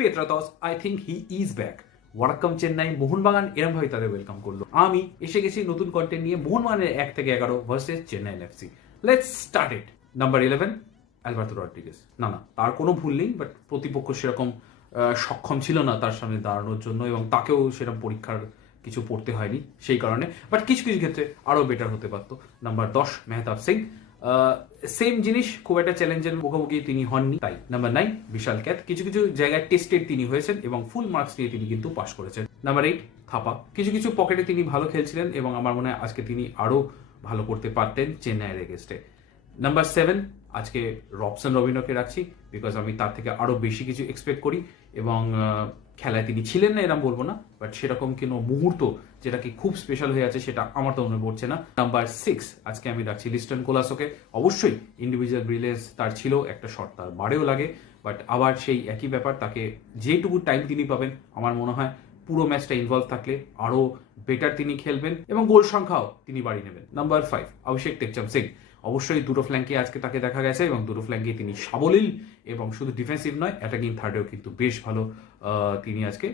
Petratos, I think he is back. ওয়ারাক্কাম চেন্নাই, মোহনবাগান এরমভাবে তাদের ওয়েলকাম করলো। আমি এসে গেছি নতুন কন্টেন্ট নিয়ে, মোহনবাগানের 1-11 versus Chennai FC. Let's start it. Number 11 Alberto Rodriguez. না, তার কোনো ভুল নেই, বাট প্রতিপক্ষ সেরকম সক্ষম ছিল না তার সামনে দাঁড়ানোর জন্য, এবং তাকেও সেরকম পরীক্ষার কিছু পড়তে হয়নি সেই কারণে। বাট কিছু কিছু ক্ষেত্রে আরও বেটার হতে পারতো। নাম্বার 10 মেহতাব সিং। সেম জিনিস, খুব একটা চ্যালেঞ্জের মুখোমুখি তিনি হননি, তাই। নাম্বার 9 বিশাল ক্যাথ। কিছু কিছু জায়গায় টেস্টেড তিনি হয়েছেন এবং ফুল মার্কস নিয়ে তিনি কিন্তু পাশ করেছেন। নাম্বার 8 থাপা। কিছু কিছু পকেটে তিনি ভালো খেলছিলেন এবং আমার মনে হয় আজকে তিনি আরও ভালো করতে পারতেন চেন্নাইয়ের এগেস্টে। নাম্বার 7 আজকে রবসন রবিনকে রাখছি, বিকজ আমি তার থেকে আরও বেশি কিছু এক্সপেক্ট করি, এবং খেলায় তিনি ছিলেন না এরকম বলবো না, বাট সেরকম কোনো মুহূর্ত যেটা কি খুব স্পেশাল হয়ে আছে সেটা আমার তো মনে পড়ছে না। নাম্বার 6 আজকে আমি রাখছি লিস্টন কোলাসোকে। অবশ্যই ইন্ডিভিজুয়াল ব্রিলিয়েন্স তার ছিল, একটা শট তার বারেও লাগে, বাট আবার সেই একই ব্যাপার, তাকে যেটুকু টাইম তিনি পাবেন আমার মনে হয় পুরো ম্যাচটা ইনভলভ থাকলে আরও বেটার তিনি খেলবেন এবং গোল সংখ্যাও তিনি বাড়িয়ে নেবেন। নাম্বার 5 অভিষেক টেকচাম সিং। অবশ্যই দুটো ফ্ল্যাঙ্কে আজকে তাকে দেখা গেছে এবং দুটো ফ্ল্যাঙ্কে তিনি সাবলীল, এবং শুধু ডিফেন্সিভ নয়, অ্যাটাকিং থার্ডেও কিন্তু বেশ ভালো তিনি আজকে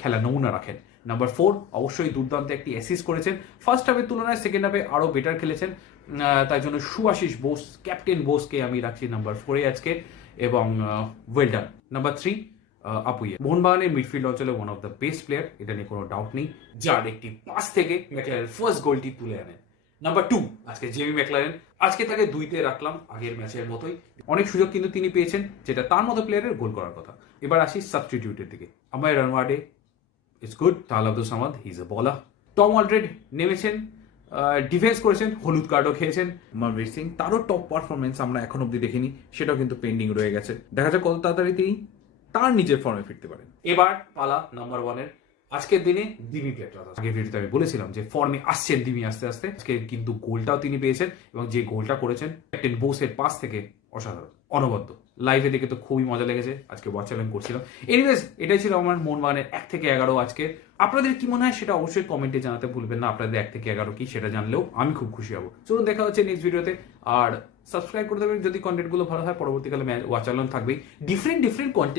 খেলা নমুনা রাখেন। নাম্বার 4 অবশ্যই দুর্দান্ত একটি অ্যাসিস্ট করেছেন। ফার্স্ট হাফের তুলনায় সেকেন্ড হাফে আরও বেটার খেলেছেন, তাই জন্য সুভাশিস বোস, ক্যাপ্টেন বোসকে আমি রাখছি নাম্বার 4-এ আজকে, এবং ওয়েল ডান। নাম্বার 3 আপুইয়া। মোহনবাগানের মিডফিল্ড অঞ্চলে one of the best player, এটা নিয়ে কোনো ডাউট নেই, যার একটি পাস থেকে ম্যাকলারেন ফার্স্ট গোলটি তুলে আনেন। নাম্বার 2 আজকে জেমি ম্যাকলারেন। আজকে তাকে 2-তে রাখলাম আগের ম্যাচের মতোই। অনেক সুযোগ কিন্তু তিনি পেয়েছেন, যেটা তার মতো প্লেয়ারের গোল করার কথা। এবার আসি সাবস্টিটিউটের দিকে। আমার রানওয়ার্ডে ইটস গুড। তাহল Abdul Samad, he is a bowler. Tom অলরেড নেমেছেন, ডিফেন্স করেছেন, হলুদ কার্ডও খেয়েছেন। মনবীর সিং, তারও টপ পারফরমেন্স আমরা এখন অব্দি দেখিনি, সেটাও কিন্তু পেন্ডিং রয়ে গেছে। দেখা যাক কত তাড়াতাড়ি তিনি তার নিজের ফর্মে ফিরতে পারেন। এবার পালা নাম্বার 1-এর। আজকের দিনে দিমি পেট্রাতস। আগের ভিডিওতে আমি বলেছিলাম যে ফর্মে আসছেন দিমি আস্তে আস্তে। আজকে কিন্তু গোলটাও তিনি পেয়েছেন, এবং যে গোলটা করেছেন ক্যাপ্টেন বোসের পাস থেকে অসাধারণ, অনবদ্য। লাইভে দেখে তো খুবই মজা লেগেছে, আজকে ওয়াচ চ্যালেঞ্জ করছিলাম। এনিওয়েজ, এটাই ছিল আমার মোহনবাগানের 1-11 আজকে। আপনাদের কি মনে হয় সেটা অবশ্যই কমেন্টে জানাতে ভুলবেন না। আপনাদের 1-11 কি সেটা জানলেও আমি খুব খুশি হব। চলুন দেখা হচ্ছে নেক্সট ভিডিওতে, আর সাবস্ক্রাইব করে দেবেন যদি কন্টেন্টগুলো ভালো হয়। পরবর্তীকালে ওয়াচ চ্যালেঞ্জ থাকবেই, ডিফারেন্ট কন্টেন্ট